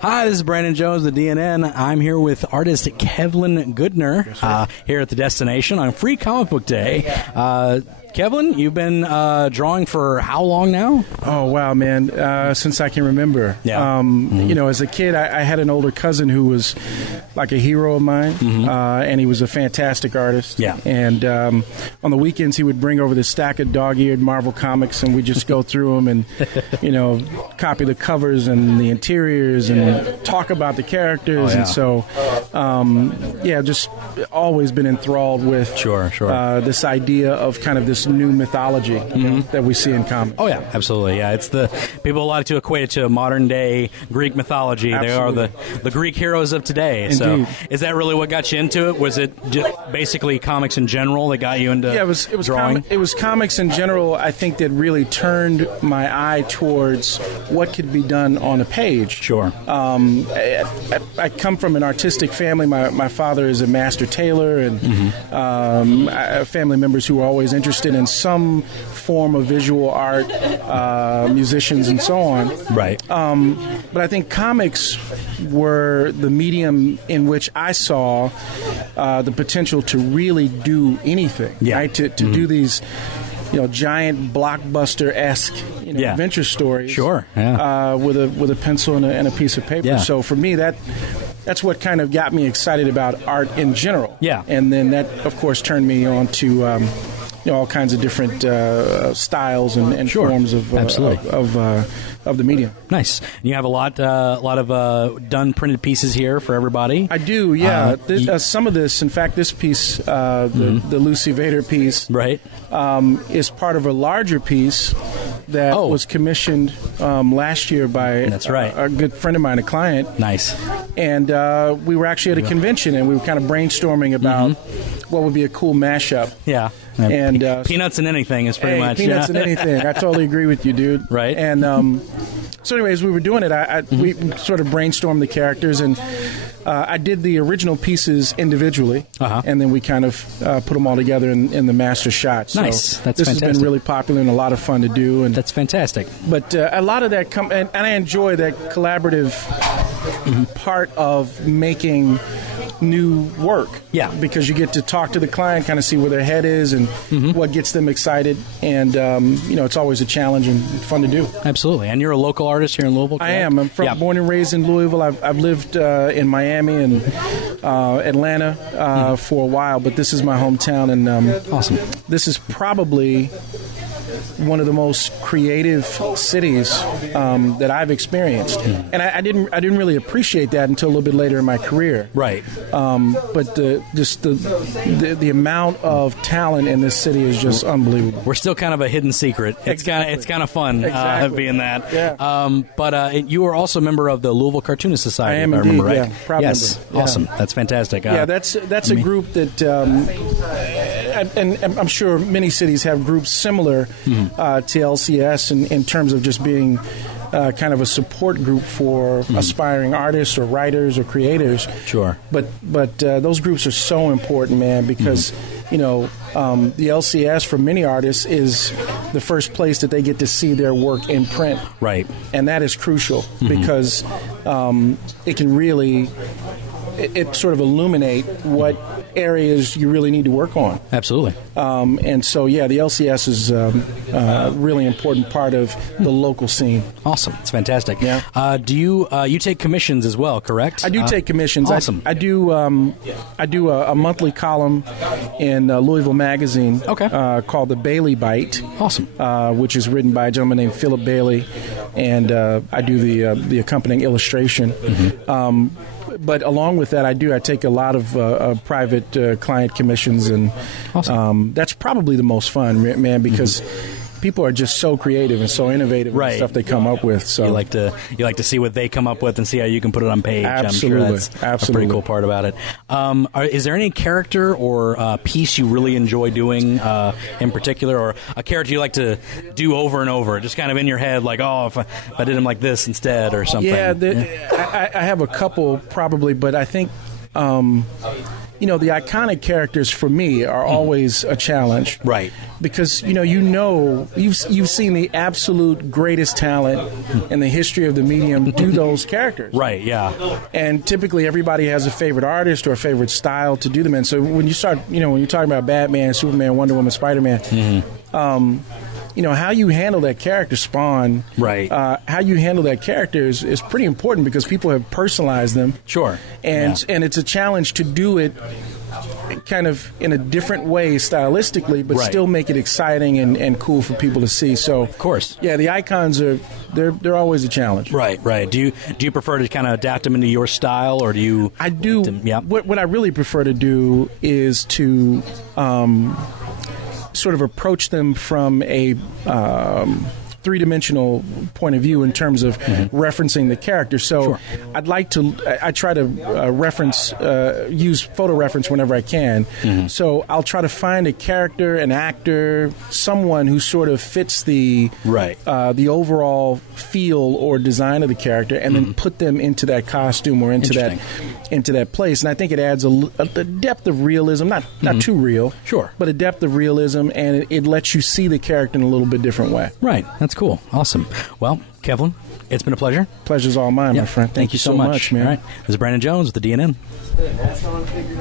Hi, this is Brandon Jones, the DNN. I'm here with artist Kevlen Goodner here at the Destination on Free Comic Book Day. Kevlen, you've been drawing for how long now? Oh, wow, man. Since I can remember. Yeah. You know, as a kid, I had an older cousin who was like a hero of mine, and he was a fantastic artist. Yeah. And on the weekends, he would bring over this stack of dog-eared Marvel comics, and we'd just go through them and, you know, copy the covers and the interiors and talk about the characters. Oh, yeah. And so, yeah, just always been enthralled with this idea of kind of this new mythology that we see in comics. Oh, yeah, absolutely. Yeah, it's the people like to equate it to modern day Greek mythology. Absolutely. They are the Greek heroes of today. Indeed. So, is that really what got you into it? Was it basically comics in general that got you into drawing? It was comics in general, I think, that really turned my eye towards what could be done on a page. Sure. I come from an artistic family. My father is a master tailor, and family members who were always interested in some form of visual art, musicians, and so on. Right. But I think comics were the medium in which I saw the potential to really do anything. Yeah. Right? To do these, you know, giant blockbuster-esque, you know, adventure stories. Sure. Yeah. With a pencil and a piece of paper. Yeah. So for me, that's what kind of got me excited about art in general. Yeah. And then that, of course, turned me on to you know, all kinds of different styles and forms of the medium. Nice. And you have a lot of done printed pieces here for everybody. I do, yeah. Some of this, in fact, this piece, the Lucy Vader piece, right, is part of a larger piece that was commissioned last year by a good friend of mine, a client. Nice. And we were actually at a convention, and we were kind of brainstorming about what would be a cool mashup. Yeah. And peanuts and anything is pretty much. Peanuts and anything. I totally agree with you, dude. Right. And so anyways, we were doing it. We sort of brainstormed the characters, and I did the original pieces individually, and then we kind of put them all together in the master shot. So nice. That's this fantastic. has been really popular and a lot of fun to do. And that's fantastic. But a lot of that and I enjoy that collaborative part of making new work. Yeah. Because you get to talk to the client, kind of see where their head is and what gets them excited. And, you know, it's always a challenge and fun to do. Absolutely. And you're a local artist here in Louisville, correct? I am. I'm born and raised in Louisville. I've lived in Miami and Atlanta for a while, but this is my hometown. And awesome. This is probably one of the most creative cities that I've experienced, and I didn't really appreciate that until a little bit later in my career. Right. But the amount of talent in this city is just unbelievable. We're still kind of a hidden secret. It's kind of fun being that. Yeah. But you are also a member of the Louisville Cartoonist Society. I am if indeed. remember right. Yeah, proud yes. member. Awesome. That's fantastic. That's a group that. And I'm sure many cities have groups similar to LCS in terms of just being kind of a support group for aspiring artists or writers or creators. Sure. But those groups are so important, man, because you know the LCS for many artists is the first place that they get to see their work in print. Right. And that is crucial because it can really it sort of illuminate what areas you really need to work on. Absolutely. And so, yeah, the LCS is a really important part of the local scene. Awesome. It's fantastic. Yeah. Do you take commissions as well, correct? I do take commissions. Awesome. I do a monthly column in Louisville Magazine called The Bailey Bite. Awesome. Which is written by a gentleman named Philip Bailey, and I do the accompanying illustration. But along with that, I take a lot of private client commissions, and that's probably the most fun, man, because people are just so creative and so innovative in the stuff they come up with. So you like to see what they come up with and see how you can put it on page. Absolutely. I'm sure that's a pretty cool part about it. Is there any character or piece you really enjoy doing in particular, or a character you like to do over and over, just kind of in your head, like, oh, if I did him like this instead or something? Yeah, I have a couple probably, but I think the iconic characters for me are always a challenge. Right. Because you've seen the absolute greatest talent in the history of the medium do those characters. Right, yeah. And typically everybody has a favorite artist or a favorite style to do them in. So when you start, when you're talking about Batman, Superman, Wonder Woman, Spider-Man, how you handle that character, Spawn, right? How you handle that character is pretty important because people have personalized them. Sure. And it's a challenge to do it kind of in a different way stylistically, but still make it exciting and cool for people to see. So, of course, yeah, the icons they're always a challenge. Right. Do you prefer to kind of adapt them into your style, or do you? I do. What I really prefer to do is to sort of approach them from a three-dimensional point of view in terms of referencing the character. So I try to use photo reference whenever I can. So I'll try to find a character, an actor, someone who sort of fits the overall feel or design of the character, and then put them into that costume or into that place. And I think it adds a depth of realism, not too real, but a depth of realism, and it lets you see the character in a little bit different way. Right. That's cool. Awesome. Well, Kevlen, it's been a pleasure. Pleasure's all mine, my friend. Thank you so much, man. All right. This is Brandon Jones with the DNN.